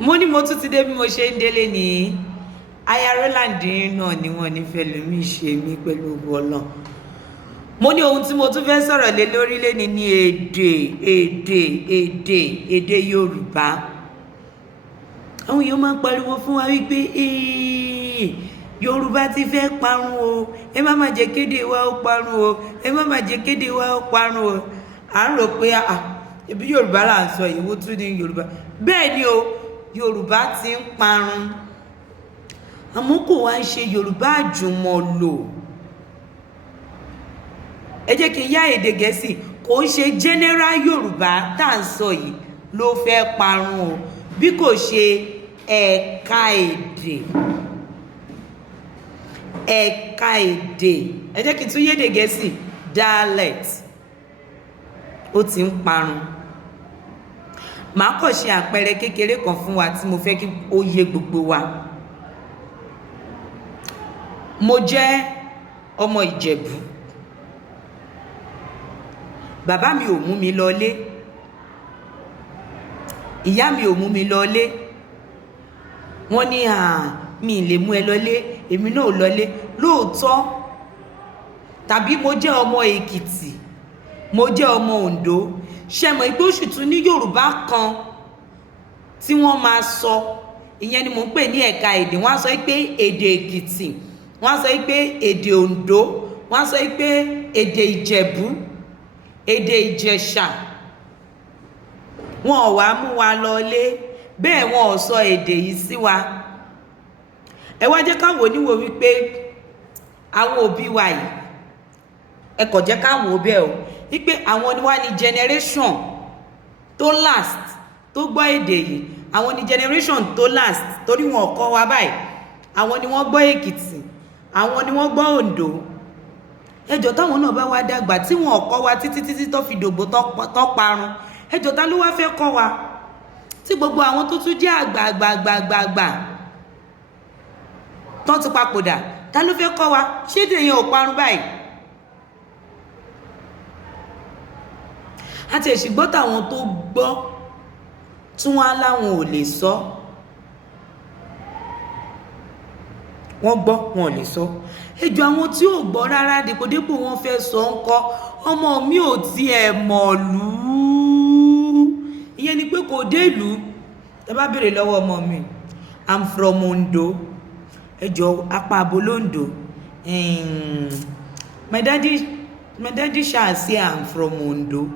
mo ní mo tún ti dé bí mo ṣe ń délé ní aya Roland náà ni wọ́n ní fẹ́ lómi ṣe mí pẹ̀lú ògo Ọlọ́run. Mo ní ohun tí mo tún fẹ́ sọ̀rọ̀ lé lórí lé ní èdè Yorùbá. Àwọn èèyàn máa ń pariwo fún wa wípé Yorùbá ti fẹ́ parun o, ẹ má má jẹ́ kéde wa ó parun o, ẹ má má jẹ́ kéde wa ó parun o. À ń rò pé ibi Yorùbá là ń sọ yìí, wọ́n tún ní Yorùbá. Bẹ́ẹ̀ ni o, Yorùbá ti ń parun. Àmọ́ kò wá ń ṣe Yorùbá àjùmọ̀lò. Ẹ jẹ́ kí n yá èdè Gẹ̀ẹ́sì, kò ń ṣe general Yorùbá tá à ń sọ yìí ló fẹ́ parun o, bí kò ṣe ẹ̀ka èdè. Ẹ̀ka èdè. Ẹ jẹ́ kí n tún yé èdè Gẹ̀ẹ́sì, dialect. Ó ti ń parun. Màá kàn ṣe àpẹẹrẹ kékeré kan fún wa tí mo fẹ́ kí ó yé gbogbo wa. Mo jẹ́ ọmọ Ìjẹ̀bú. Bàbá mi ò mú mi lọlé. Ìyá mi ò mú mi lọlé. Wọ́n ní mi lè mú ẹ lọlé, èmi náà ò lọlé. Lóòótọ́, tàbí mo jẹ́ ọmọ Èkìtì, mo jẹ́ ọmọ Oǹdó. Ṣé mọ̀ pé ó sì tún ní Yorùbá kan tí wọ́n máa sọ, ìyẹn ni mò ń pè ní ẹ̀ka èdè. Wọ́n á sọ pé èdè Èkìtì, wọ́n á sọ pé èdè Oǹdó, wọ́n á sọ pé èdè Ìjẹ̀bú, èdè Ìjẹ̀ṣà. Wọn ò wá mú wa lọlé, bẹ́ẹ̀ wọn ò sọ èdè yìí sí wa. Ẹ wá jẹ́ ká wò níwò wípé àwọn òbí wa yìí, ẹ kò jẹ́ ká wò bẹ́ẹ̀ o, wípé àwọn ni wá ní generation tó last tó gbọ́ èdè yìí. Àwọn ni generation tó last torí wọn ò kọ́ wa báyìí. Àwọn ni wọ́n gbọ́ Èkìtì, àwọn ni wọ́n gbọ́ Oǹdó. Ẹjọ́ táwọn náà bá wá dàgbà tí wọn ò kọ́ wa títí tó fi dògbò tó parun. Ẹjọ́ ta ló wá fẹ́ kọ́ wa? Tí gbogbo àwọn tó tún jẹ́ àgbààgbà tó ti papòdà, ta ló fẹ́ kọ́ wa? Ṣé èdè yẹn ò parun báyìí? Àti èsìgbọ́ táwọn tó gbọ́ tí wọ́n á láwọn ò lè sọ. Wọ́n gbọ́ wọn ò lè sọ. Ẹjọ́ àwọn tí ò gbọ́ rárá dèpòdépò wọn fẹ́ sọ ńkọ́. Ọmọ mi ò tiẹ̀ mọ̀lú. Ìyẹn ni pé kò dé ìlú. Ẹ bá béèrè lọ́wọ́ ọmọ mi, I'm from Ondo. Ẹjọ́ apá abolondo. My daddy shall say I'm from Ondo.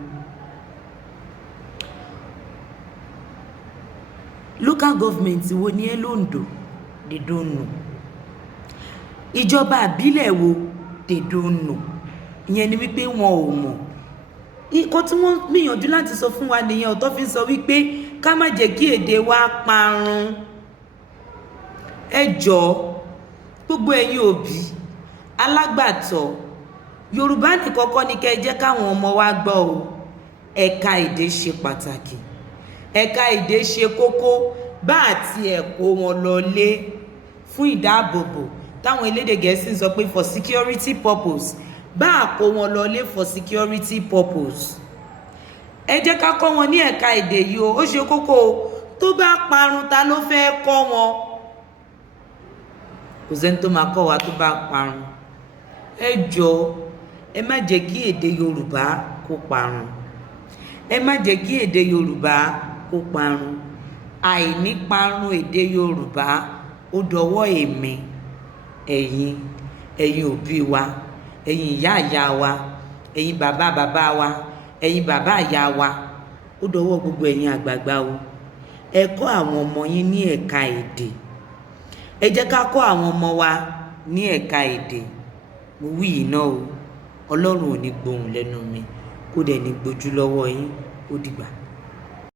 Local government wo ni ẹ lóńdó? They don't know. Ìjọba àbílẹ̀ wo? They don't know. Ìyẹn ni wípé wọn ò mọ̀. Nǹkan tí wọ́n gbìyànjú láti sọ fún wa nìyẹn, ọ̀tọ̀ fi sọ wípé ká má jẹ́ kí èdè wa parun. Ẹ jọ̀ọ́, gbogbo ẹ̀yin òbí, alágbàtọ́, Yorùbá nìkan kọ́ ni kẹ́ jẹ́ káwọn ọmọ wa gbọ́ o. Ẹ̀ka èdè ṣe pàtàkì. Ẹ̀ka èdè ṣe kókó. Bá àti ẹ̀kọ́ wọn lọlé fún ìdáàbòbò. Táwọn elédè Gẹ̀ẹ́sì sọ pé for security purpose. Bá àkó wọn lọlé for security purpose. Ẹ jẹ́ ká kọ́ wọn ní ẹ̀ka èdè yìí o, ó ṣe kókó o. Tó bá parun, ta ló fẹ́ kọ́ wọn? Kò sẹ́ni tó máa kọ́ wa tó bá parun. Ẹ jọ̀ọ́, ẹ má jẹ́ kí èdè Yorùbá kó parun. Ẹ má jẹ́ kí èdè Yorùbá kó parun. Àìní parun èdè Yorùbá ó dọwọ́ èmi, ẹ̀yin òbí wa, ẹ̀yin ìyá wa, ẹ̀yin bàbá wa, ẹ̀yin bàbá ìyá wa. Ó dọwọ́ gbogbo ẹ̀yin àgbààgbà o. Ẹ kọ́ àwọn ọmọ yín ní ẹ̀ka èdè. Ẹ jẹ́ ká kọ́ àwọn ọmọ wa ní ẹ̀ka èdè. Mo wí yìí náà o. Ọlọ́run ò ní gbohùn lẹ́nu mi, kó dẹ̀ ní gbojú lọ́wọ́ yín. Ó dìgbà.